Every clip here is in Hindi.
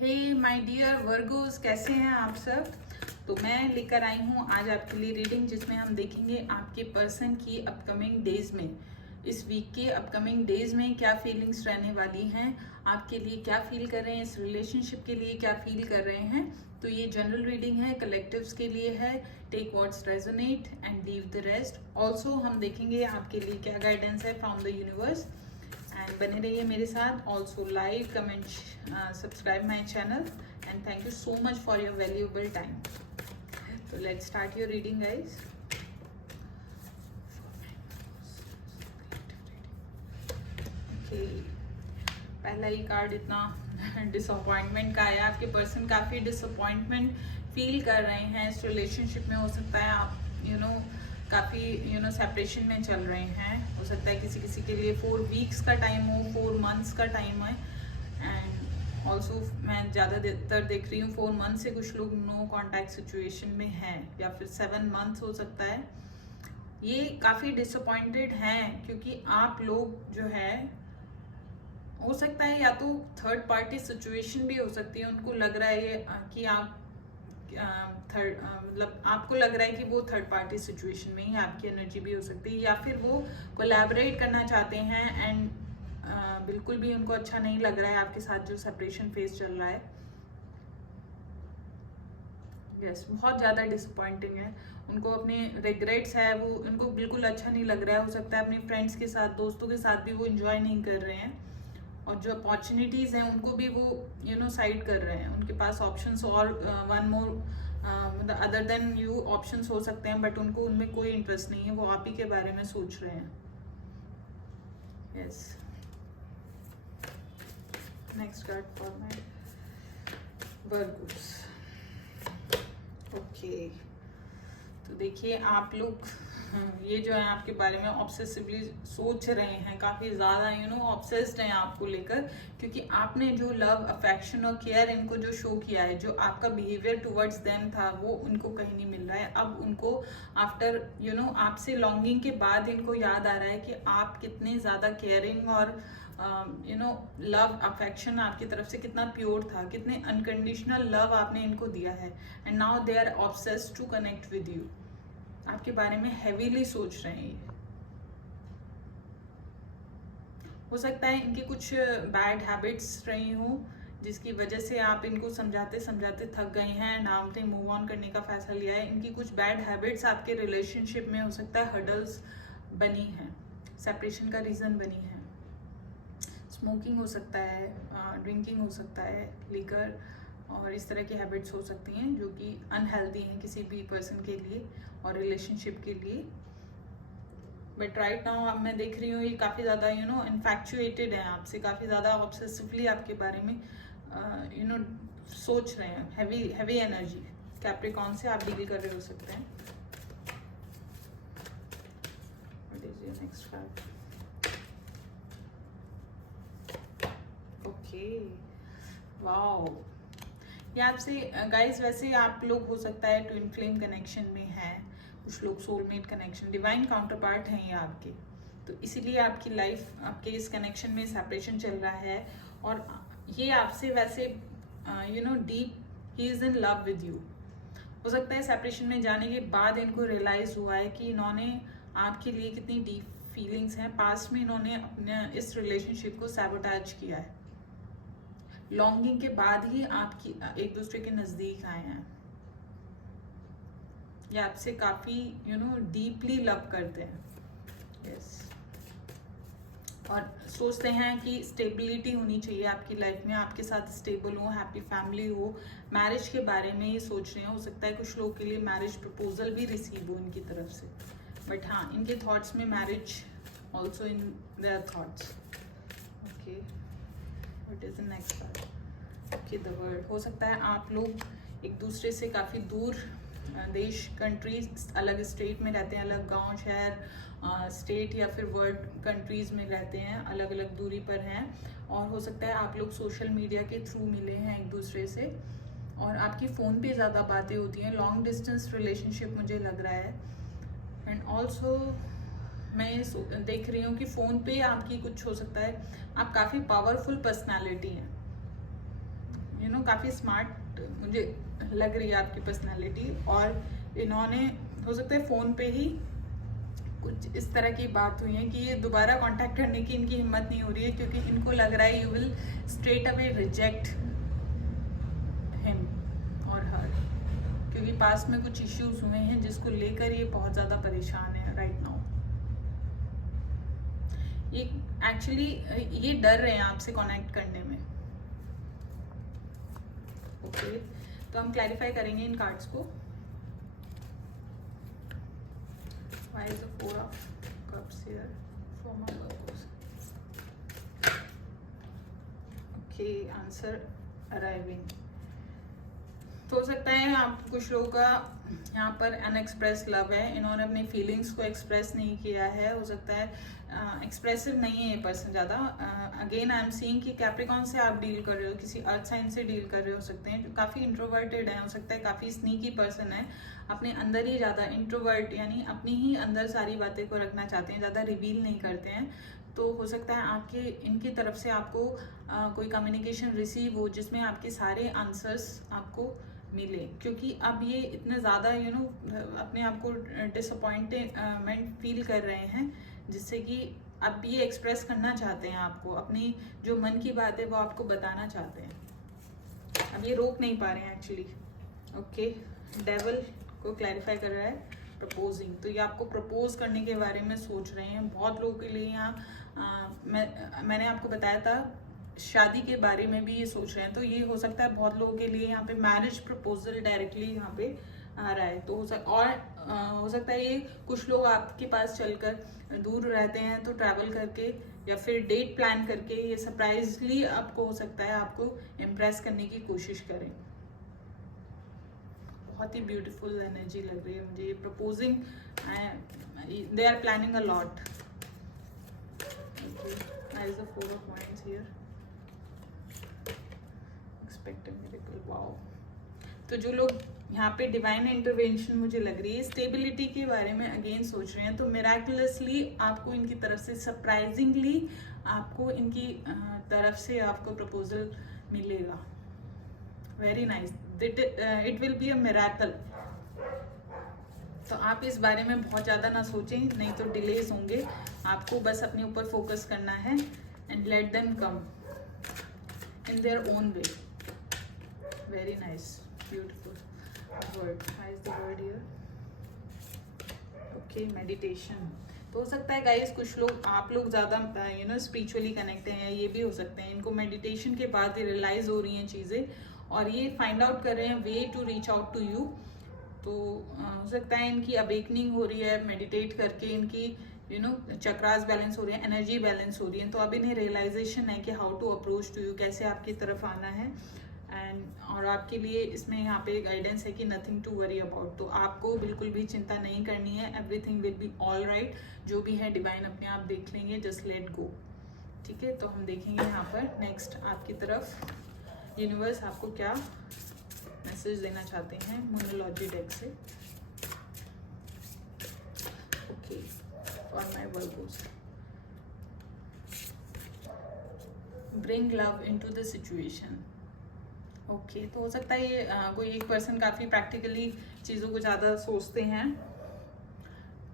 हे माय डियर वर्गोस, कैसे हैं आप सब। तो मैं लेकर आई हूँ आज आपके लिए रीडिंग जिसमें हम देखेंगे आपके पर्सन की अपकमिंग डेज में, इस वीक के अपकमिंग डेज में क्या फीलिंग्स रहने वाली हैं, आपके लिए क्या फील कर रहे हैं, इस रिलेशनशिप के लिए क्या फील कर रहे हैं। तो ये जनरल रीडिंग है, कलेक्टिव्स के लिए है। Take what's resonate and leave the rest. Also हम देखेंगे आपके लिए क्या गाइडेंस है फ्रॉम द यूनिवर्स। एंड बने रहिए मेरे साथ। Also like, comment, subscribe my channel and thank you so much for your valuable time. तो let's start your reading guys. Okay, पहला ही कार्ड इतना डिसअपॉइंटमेंट का आया। आपके पर्सन काफ़ी डिसअपॉइंटमेंट फील कर रहे हैं इस रिलेशनशिप में। हो सकता है आप काफ़ी सेपरेशन में चल रहे हैं। हो सकता है किसी किसी के लिए 4 वीक्स का टाइम हो, 4 मंथ्स का टाइम है। एंड ऑल्सो मैं ज़्यादातर देख रही हूँ 4 मंथ से कुछ लोग नो कॉन्टैक्ट सिचुएशन में हैं, या फिर 7 मंथ्स हो सकता है। ये काफ़ी डिसअपॉइंटेड हैं क्योंकि आप लोग जो है, हो सकता है या तो थर्ड पार्टी सिचुएशन भी हो सकती है। उनको लग रहा है कि आप मतलब आपको लग रहा है कि वो थर्ड पार्टी सिचुएशन में ही आपकी एनर्जी भी हो सकती है, या फिर वो कोलैबोरेट करना चाहते हैं एंड बिल्कुल भी उनको अच्छा नहीं लग रहा है आपके साथ जो सेपरेशन फेज चल रहा है। यस, बहुत ज़्यादा डिसअपॉइंटिंग है। उनको अपने रिग्रेट्स है, वो उनको बिल्कुल अच्छा नहीं लग रहा है। हो सकता है अपने फ्रेंड्स के साथ, दोस्तों के साथ भी वो इंजॉय नहीं कर रहे हैं, और जो अपॉर्चुनिटीज़ हैं उनको भी वो साइड कर रहे हैं। उनके पास ऑप्शंस और वन मोर मतलब अदर देन यू ऑप्शंस हो सकते हैं, बट उनको उनमें कोई इंटरेस्ट नहीं है। वो आप ही के बारे में सोच रहे हैं। Yes, next card for my Virgo's. Okay, तो देखिए आप लोग ये जो है आपके बारे में ऑब्सेसिवली सोच रहे हैं, काफ़ी ज़्यादा ऑब्सेस्ड हैं आपको लेकर, क्योंकि आपने जो लव, अफेक्शन और केयर इनको जो शो किया है, जो आपका बिहेवियर टुवर्ड्स देम था, वो उनको कहीं नहीं मिल रहा है। अब उनको आफ्टर आपसे लॉन्गिंग के बाद इनको याद आ रहा है कि आप कितने ज़्यादा केयरिंग और लव, अफेक्शन आपकी तरफ से कितना प्योर था, कितने अनकंडीशनल लव आपने इनको दिया है। And now they are obsessed to connect with you. आपके बारे में हैवीली सोच रहे हैं ये। हो सकता है इनकी कुछ बैड हैबिट्स रही हो, जिसकी वजह से आप इनको समझाते समझाते थक गए हैं एंड आपने मूव ऑन करने का फैसला लिया है। इनकी कुछ बैड हैबिट्स आपके रिलेशनशिप में हो सकता है हर्डल्स बनी हैं, सेपरेशन का रीज़न बनी है। स्मोकिंग हो सकता है, ड्रिंकिंग हो सकता है, लिकर और इस तरह की हैबिट्स हो सकती हैं जो कि अनहेल्दी हैं किसी भी पर्सन के लिए और रिलेशनशिप के लिए। बट राइट नाउ मैं देख रही हूँ ये काफ़ी ज़्यादा इन्फैक्चुएटेड है आपसे, काफ़ी ज़्यादा ऑब्सेसिवली आपके बारे में सोच रहे हैं। हैवी एनर्जी कैप्रिकॉर्न से आप डील कर रहे हो सकते हैं। What is your next card? Okay, wow, ये आपसे गाइस, वैसे आप लोग हो सकता है ट्विन फ्लेम कनेक्शन में हैं, कुछ लोग soulmate connection, divine counter part हैं ये आपके। तो इसीलिए आपकी लाइफ, आपके इस कनेक्शन में सेपरेशन चल रहा है, और ये आपसे वैसे deep he is in love with you. हो सकता है सेपरेशन में जाने के बाद इनको रियलाइज हुआ है कि इन्होंने आपके लिए कितनी डीप फीलिंग्स हैं। पास्ट में इन्होंने अपने इस रिलेशनशिप को सैबोटैज किया है। लॉन्गिंग के बाद ही आपकी एक दूसरे के नज़दीक आए हैं। ये आपसे काफ़ी डीपली लव करते हैं। यस, और सोचते हैं कि स्टेबिलिटी होनी चाहिए आपकी लाइफ में, आपके साथ स्टेबल हो, हैप्पी फैमिली हो। मैरिज के बारे में ये सोच रहे हैं। हो सकता है कुछ लोग के लिए मैरिज प्रपोजल भी रिसीव हो इनकी तरफ से, बट हाँ, इनके थॉट्स में marriage also in their thoughts. Okay, what is the next part? Okay, the world. हो सकता है आप लोग एक दूसरे से काफ़ी दूर, देश, कंट्रीज, अलग स्टेट में रहते हैं, अलग गांव, शहर, स्टेट या फिर वर्ल्ड कंट्रीज में रहते हैं, अलग अलग दूरी पर हैं। और हो सकता है आप लोग सोशल मीडिया के थ्रू मिले हैं एक दूसरे से, और आपकी फ़ोन पे ज़्यादा बातें होती हैं। लॉन्ग डिस्टेंस रिलेशनशिप मुझे लग रहा है। एंड ऑल्सो मैं देख रही हूँ कि फ़ोन पे आपकी कुछ हो सकता है, आप काफ़ी पावरफुल पर्सनैलिटी हैं, काफ़ी स्मार्ट मुझे लग रही है आपकी पर्सनालिटी, और इन्होंने हो सकता है फ़ोन पे ही कुछ इस तरह की बात हुई है कि ये दोबारा कांटेक्ट करने की इनकी हिम्मत नहीं हो रही है, क्योंकि इनको लग रहा है you will straight away reject him और हर, क्योंकि पास में कुछ इश्यूज हुए हैं जिसको लेकर ये बहुत ज़्यादा परेशान है राइट नाउ। ये एक्चुअली ये डर रहे हैं आपसे कनेक्ट करने में। ओके, तो हम क्लैरिफाई करेंगे इन कार्ड्स को। Why is the Four of Cups here for my Virgos? Okay, answer arriving. तो हो सकता है आप कुछ लोगों का यहाँ पर अनएक्सप्रेस लव है, इन्होंने अपनी फीलिंग्स को एक्सप्रेस नहीं किया है, हो सकता है एक्सप्रेसिव नहीं है ये पर्सन ज़्यादा। अगेन आई एम सीइंग कि कैप्रिकॉन से आप डील कर रहे हो, किसी अर्थ साइन से डील कर रहे हो सकते हैं, जो काफ़ी इंट्रोवर्टेड है, हो सकता है काफ़ी स्नीकी पर्सन है, अपने अंदर ही ज़्यादा इंट्रोवर्ट यानी अपनी ही अंदर सारी बातें को रखना चाहते हैं, ज़्यादा रिवील नहीं करते हैं। तो हो सकता है आपके इनकी तरफ से आपको कोई कम्युनिकेशन रिसीव हो जिसमें आपके सारे आंसर्स आपको मिले, क्योंकि अब ये इतने ज़्यादा अपने आप को डिसअपॉइंटमेंट फील कर रहे हैं, जिससे कि अब ये एक्सप्रेस करना चाहते हैं आपको, अपनी जो मन की बात है वो आपको बताना चाहते हैं, अब ये रोक नहीं पा रहे हैं एक्चुअली। ओके, डेविल को क्लैरिफाई कर रहा है प्रपोजिंग, तो ये आपको प्रपोज करने के बारे में सोच रहे हैं। बहुत लोगों के लिए यहाँ मैंने आपको बताया था शादी के बारे में भी ये सोच रहे हैं, तो ये हो सकता है बहुत लोगों के लिए यहाँ पे मैरिज प्रपोजल डायरेक्टली यहाँ पे आ रहा है। तो हो सकता है ये कुछ लोग आपके पास चलकर दूर रहते हैं तो ट्रैवल करके या फिर डेट प्लान करके ये सरप्राइजली आपको हो सकता है आपको इम्प्रेस करने की कोशिश करें। बहुत ही ब्यूटीफुल एनर्जी लग रही है मुझे ये proposing, they are planning a lot. I is the four of wands here, expect a miracle, wow. तो जो लोग यहाँ पे डिवाइन इंटरवेंशन मुझे लग रही है, स्टेबिलिटी के बारे में अगेन सोच रहे हैं, तो मिराकुलसली आपको इनकी तरफ से सरप्राइजिंगली आपको इनकी तरफ से आपको प्रपोजल मिलेगा। Very nice, it will be a miracle. तो आप इस बारे में बहुत ज़्यादा ना सोचें, नहीं तो डिलेज होंगे। आपको बस अपने ऊपर फोकस करना है and let them come in their own way. Very nice, beautiful word. How is the word here? Okay, meditation. तो हो सकता है गाइस कुछ लोग आप लोग ज़्यादा स्पिरिचुअली कनेक्टेड हैं, ये भी हो सकते हैं, इनको मेडिटेशन के बाद ही रियलाइज हो रही हैं चीज़ें और ये फाइंड आउट कर रहे हैं way to reach out to you. तो हो सकता है इनकी अवेकनिंग हो रही है मेडिटेट करके, इनकी चक्रास बैलेंस हो रही है, एनर्जी बैलेंस हो रही है, तो अब इन्हें रियलाइजेशन है कि how to approach to you, कैसे आपकी तरफ आना है। और आपके लिए इसमें यहाँ पे गाइडेंस है कि नथिंग टू वरी अबाउट, तो आपको बिल्कुल भी चिंता नहीं करनी है, everything will be all right. जो भी है डिवाइन अपने आप देख लेंगे, जस्ट लेट गो। ठीक है, तो हम देखेंगे यहाँ पर नेक्स्ट आपकी तरफ यूनिवर्स आपको क्या मैसेज देना चाहते हैं मोनोलॉजी डेक से। Okay, for my Virgo's, bring love into the situation. Okay, तो हो सकता है ये कोई एक पर्सन काफ़ी प्रैक्टिकली चीज़ों को ज़्यादा सोचते हैं,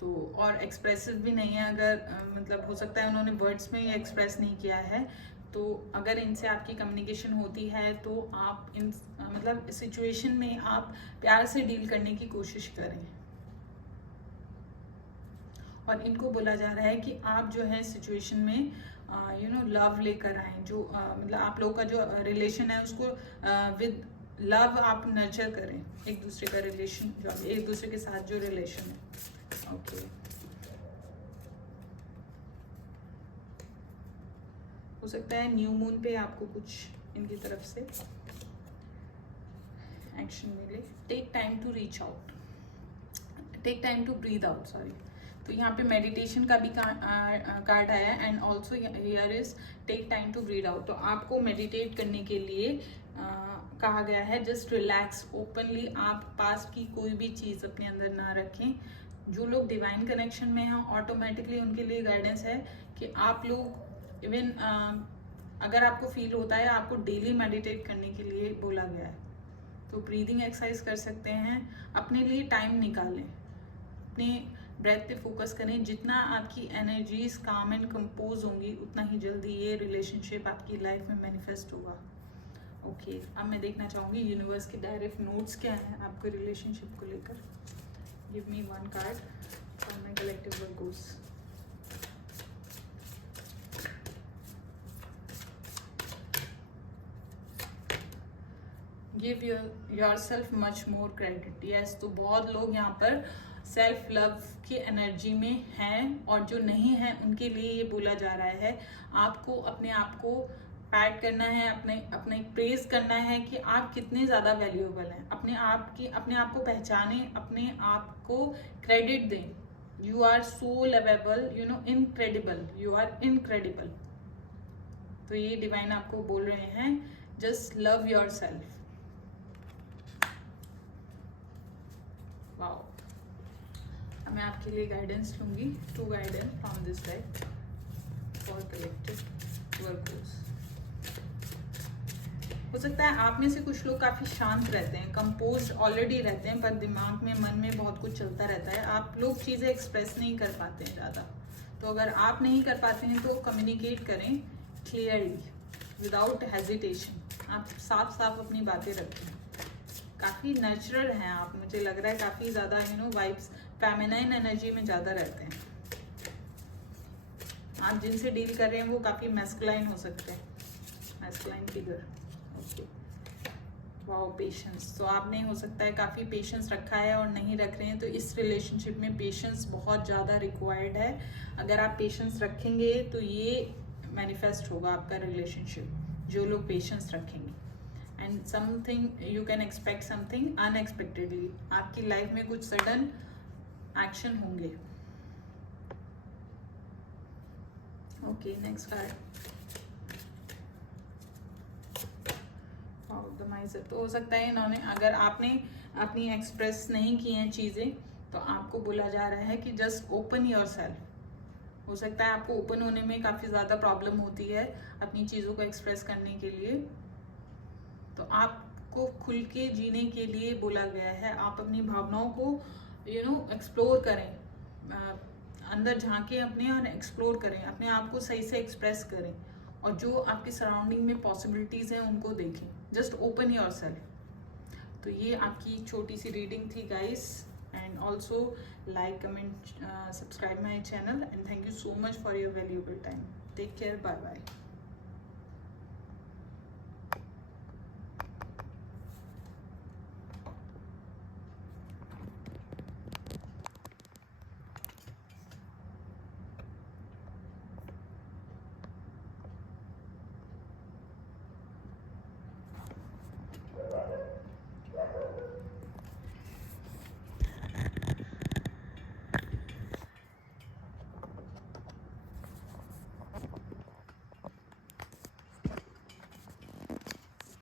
तो और एक्सप्रेसिव भी नहीं है। अगर मतलब हो सकता है उन्होंने वर्ड्स में ये एक्सप्रेस नहीं किया है, तो अगर इनसे आपकी कम्युनिकेशन होती है तो आप इन मतलब सिचुएशन में आप प्यार से डील करने की कोशिश करें। और इनको बोला जा रहा है कि आप जो है सिचुएशन में लव लेकर आए, जो मतलब आप लोगों का जो रिलेशन है उसको विद लव आप नर्चर करें, एक दूसरे का रिलेशन, जो एक दूसरे के साथ जो रिलेशन है। ओके, हो सकता है न्यू मून पे आपको कुछ इनकी तरफ से एक्शन मिले। Take time to reach out, take time to breathe out, sorry. तो यहाँ पे मेडिटेशन का भी कार्ड आया है and also here is take time to breathe out. तो आपको मेडिटेट करने के लिए कहा गया है जस्ट रिलैक्स ओपनली, आप पास की कोई भी चीज़ अपने अंदर ना रखें। जो लोग डिवाइन कनेक्शन में हैं ऑटोमेटिकली उनके लिए गाइडेंस है कि आप लोग इवन अगर आपको फील होता है आपको डेली मेडिटेट करने के लिए बोला गया है, तो ब्रीदिंग एक्सरसाइज कर सकते हैं, अपने लिए टाइम निकालें, अपने ब्रेथ पे फोकस करें। जितना आपकी एनर्जीज काम एंड कंपोज होंगी उतना ही जल्दी ये रिलेशनशिप आपकी लाइफ में मैनिफेस्ट होगा। ओके, अब मैं देखना चाहूँगी यूनिवर्स के डायरेक्ट नोट्स क्या हैं आपके रिलेशनशिप को लेकर। Give me one card for my collective Virgo's. Give your self much more credit. Yes, तो बहुत लोग यहाँ पर सेल्फ लव की एनर्जी में हैं और जो नहीं है उनके लिए ये बोला जा रहा है आपको अपने आप को पैट करना है, अपने प्रेज करना है कि आप कितने ज़्यादा वैल्यूएबल हैं। अपने आप को पहचाने, अपने आप को क्रेडिट दें। You are so lovable, you know, incredible, you are incredible. तो ये डिवाइन आपको बोल रहे हैं, just love yourself. Wow, अब मैं आपके लिए गाइडेंस लूंगी, 2 guidance from this deck for collective workers. हो सकता है आप में से कुछ लोग काफ़ी शांत रहते हैं, कंपोज ऑलरेडी रहते हैं, पर दिमाग में, मन में बहुत कुछ चलता रहता है। आप लोग चीज़ें एक्सप्रेस नहीं कर पाते हैं ज़्यादा। तो अगर आप नहीं कर पाते हैं तो कम्युनिकेट करें क्लियरली, विदाउट हेजिटेशन। आप साफ साफ अपनी बातें रखें। काफ़ी नेचुरल हैं आप, मुझे लग रहा है काफ़ी ज़्यादा वाइब्स फेमिनाइन एनर्जी में ज़्यादा रहते हैं। आप जिनसे डील कर रहे हैं वो काफ़ी मैस्कुलाइन हो सकते हैं, masculine figure. Okay, wow, patience. तो आपने हो सकता है काफ़ी पेशेंस रखा है और नहीं रख रहे हैं, तो इस रिलेशनशिप में पेशेंस बहुत ज़्यादा रिक्वायर्ड है। अगर आप पेशेंस रखेंगे तो ये मैनिफेस्ट होगा आपका रिलेशनशिप, जो लोग पेशेंस रखेंगे। And something you can expect something unexpectedly. आपकी लाइफ में कुछ सडन एक्शन होंगे। ओके, नेक्स्ट कार्ड, तो हो सकता है इन्होंने, अगर आपने अपनी एक्सप्रेस नहीं की हैं चीज़ें, तो आपको बोला जा रहा है कि जस्ट ओपन योर सेल्फ। हो सकता है आपको ओपन होने में काफ़ी ज़्यादा प्रॉब्लम होती है अपनी चीज़ों को एक्सप्रेस करने के लिए, तो आपको खुल के जीने के लिए बोला गया है। आप अपनी भावनाओं को एक्सप्लोर करें, अंदर झांकें अपने और एक्सप्लोर करें, अपने आप को सही से एक्सप्रेस करें, और जो आपकी सराउंडिंग में पॉसिबिलिटीज़ हैं उनको देखें। Just open yourself. तो ये आपकी छोटी सी रीडिंग थी guys, and also like, comment, subscribe my channel, and thank you so much for your valuable time. Take care, bye bye.